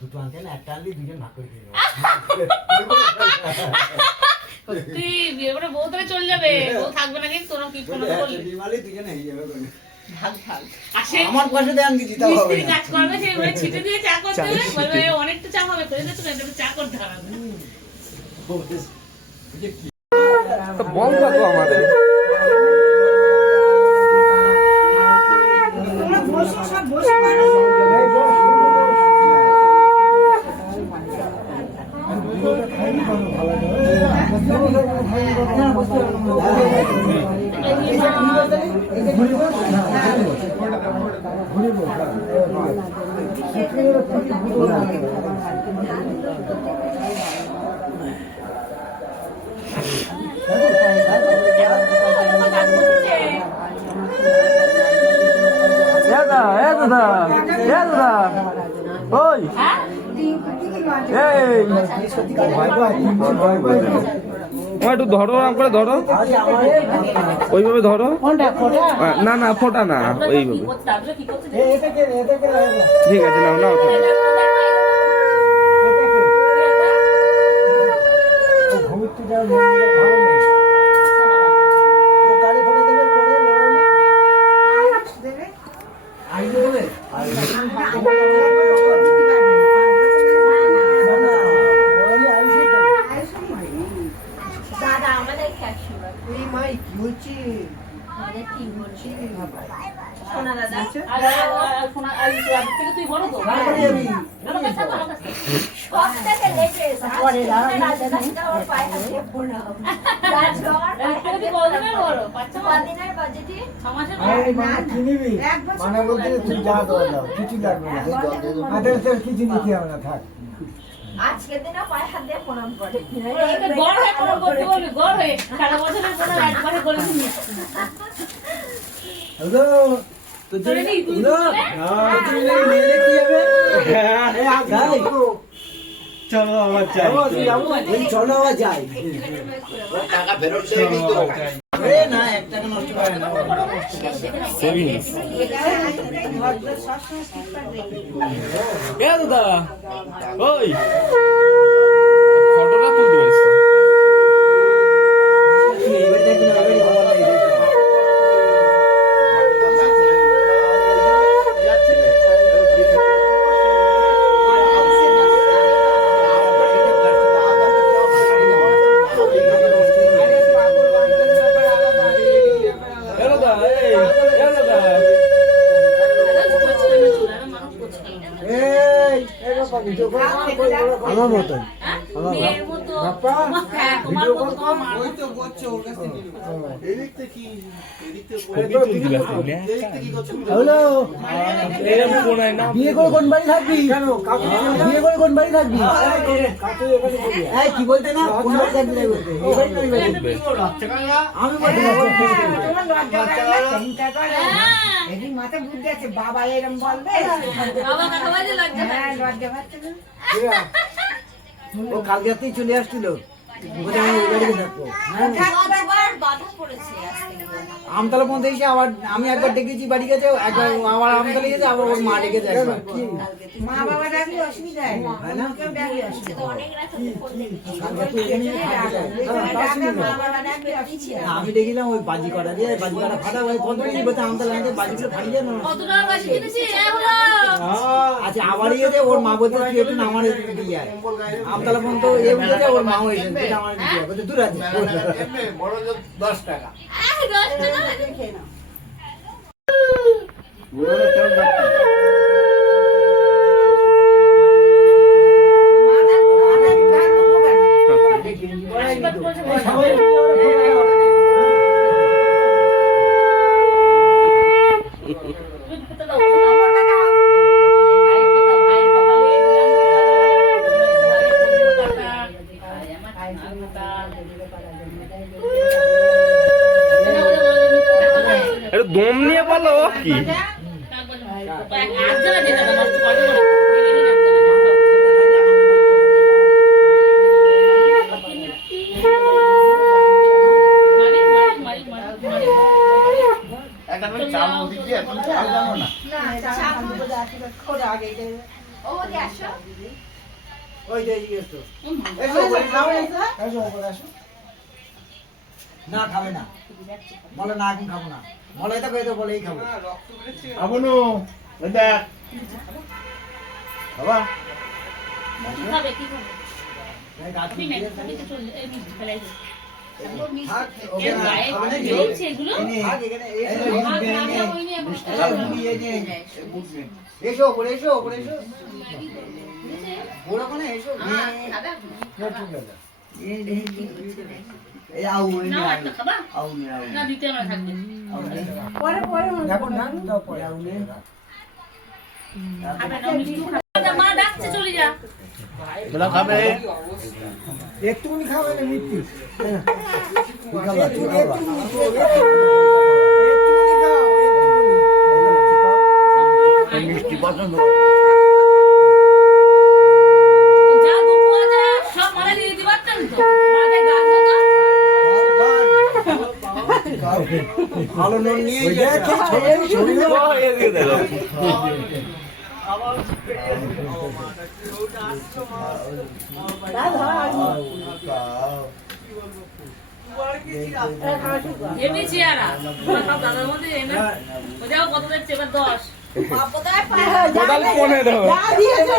দুটো আনতে না, একটা আনলে দুজন ভাগ করে দিয়ে বিয়ে করে বউ তাহলে চলে যাবে, বউ থাকবে না কিন্তু তোরা কি ফোন করলি দুজনে হয়ে যাবে। আমার পাশে দেন দিদি তাও হবে না, কাজ করবে সে ওই ছিটে দিয়ে চা করতে হবে, বলবে অনেকটা চা হবে করে দিতে না, চা করতে হবে তো বল তো আমাদের সব বসে পারো একটু ধরো, আরাম করে ধরো, ওইভাবে ধরো। না না ফোটা না, ওইভাবে ঠিক আছে। নাও নাও আজকের দিনে পায়ে হাত দিয়ে প্রণাম করে গড় হয়ে প্রণাম করতে বলবি, গড় হয়ে সারা বছরের প্রণাম একবারে করে দিবি। হ্যালো তো রেডি হ্যালো তুমি মেলে কি হবে? চলো আবার যাই, চলো আবার যাই, টাকা ফেরত দেবে কিন্তু না, 1 টাকা নষ্ট করে না সেভিংস। এ দাদা ওই ফটোটা তুলতে পারিস তো? আমার মতন বিয়ে করে কোন বাড়ি থাকবি? বিয়ে করে কোন বাড়ি থাকবি? কি বলতে না কোন বাড়ি থাকবি? আমি মাথা বুদ্ধি আছে, বাবা এরম বলবে ও কালকে রাতেই চলে আসছিল, আমতলা পর্যন্ত এসে আবার আমি একবার ডেকেছি বাড়ি গেছে, একবার আবার আমতলা গেছে, আবার ওর মা ডেকেছে একবার। মা বাবা ডাকলে অসুবিধা হয় না, কেউ ডাকলে অসুবিধা আমি দেখলাম ওই বাজি কটা দিয়ে বাজি কটা ফাটা ওই কত কি বলতে আমতলা বাজিগুলো ফাটিয়ে না। আচ্ছা আবার ইয়েছে ওর মা বলতে তুই একটু আমার দিয়ে যায় আমতলা পর্যন্ত এ বলতে ওর মাও এসেছে আমার দিয়ে বলতে দূর আছে বড় 10 টাকা। দম নিয়ে পারলো কি না খাবে না, বলে না এখন খাবো না, বলে তো খেয়ে তো বলেই খাবো। আবনু দেখ বাবা কি খাবে কি খাবে এই গাছ আপনি দিয়ে ম্যাক্সিমাম কিছু চলে এই মিষ্টি ফেলাই দিন থাক, ওকে এর না, গায়ে খাবে না, জ্বলছে এগুলো এই নে, থাক এখানে, এই নে, ভাত এই না নে, খাওয়া হয়নি এখন এই নে, এই নে, এসো ওপরে এসো, ওপরে এসো, ওরা কোনে এসো, এই আউ, এই নে, নাও একটা খাবা আউ নে, আউ না নে, দিতে না থাকবে আউ নে, দেখো না দাও পরে আউ নে, খাবে না মিষ্টি খাবে মা ডাকছে চলে যা তোরা খাবে একটুখানি খাবে না মিষ্টি খাবা, একটুখানি খাবা। খাও মিষ্টি পছন্দ করে। যা দুপু আছে সব মালা দিয়ে দিতে পারতেন তো বাদে গাছ হতো ভালো নুন নিয়ে ও, এদিকে দেখো। এমনি চেয়ারা সব দাদার মধ্যে এনে ও যাও কত দেখছে এবার 10 টোটাল 15। যা দিয়েছো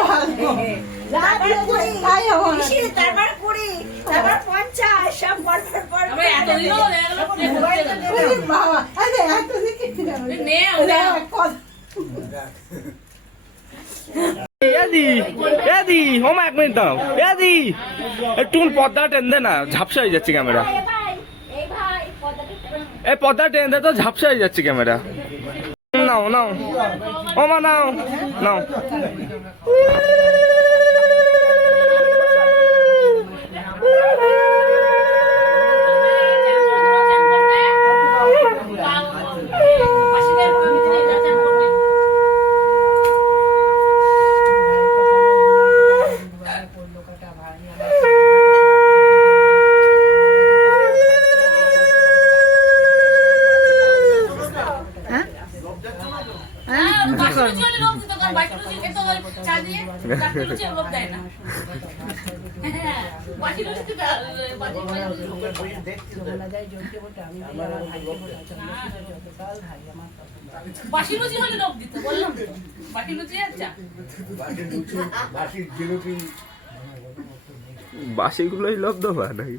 যা দিয়েছো তাই হবে তারপর 20 তারপর 50 সব বড় বড় আমরা এত দিনও এগুলো প্লেট করতে গেল ওরে বাবা আরে এত দেখি নে ওটা এদি এদি হোমা এক মিনিট দাও এদি একটু পর্দা টেন দে না, ঝাপসা হয়ে যাচ্ছে ক্যামেরা। এই ভাই পদাতে এই পর্দা টেন দে তো, ঝাপসা হয়ে যাচ্ছে ক্যামেরা। নাও নাও ও মা নাও নাও। বাসি লুচি হলে লোক দিত বললাম তো বাসি লুচি আচ্ছা বাসিগুলোই লোভ দেবা নাকি?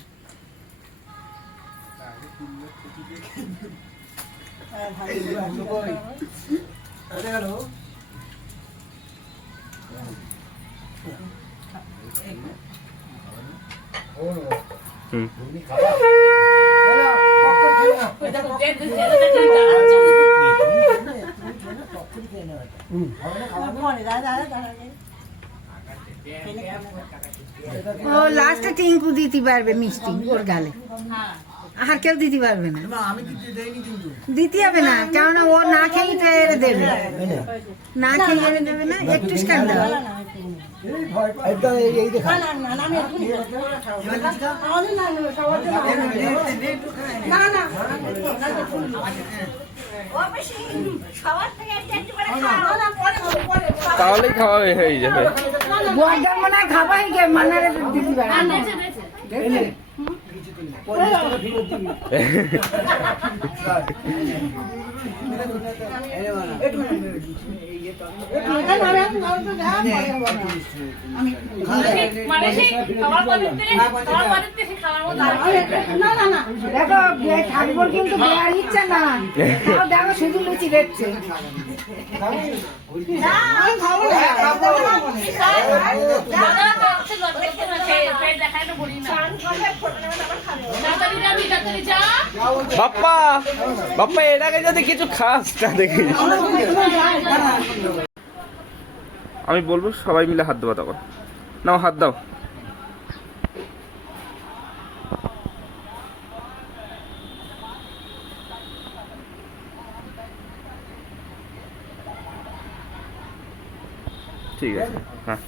হুম ও লাস্টে টিঙ্কু দিতে পারবে মিষ্টি ওর গালে, আর কেউ দিতে পারবে না, আমি কিছু দেইনি কিন্তু। দিতে হবে না, কেননা ও না খেয়ে এনে দেবে, না খেয়ে এনে দেবে না, একটু স্ক্যান দেবে। একদম এই দেখা। অবশ্যই সবার থেকে একটা একটু করে খাও তাহলেই খাওয়া হয়ে যাবে। বড়দের মনে হয় খাবাই গে মানারে দিতে পারবে না। মানে সেই খাবার পদ্ধতি খাওয়ার মতো দেখো ঠাকুর কিন্তু দেওয়ার ইচ্ছা না, তাও দেখো শুধু লুচি দেখছে। আমি খাবো না। বাপ্পা বাপ্পা এর আগে যদি কিছু খাস তা দেখি আমি বলবো সবাই মিলে হাত দেবো, তখন নাও হাত দাও। ঠিক আছে হ্যাঁ।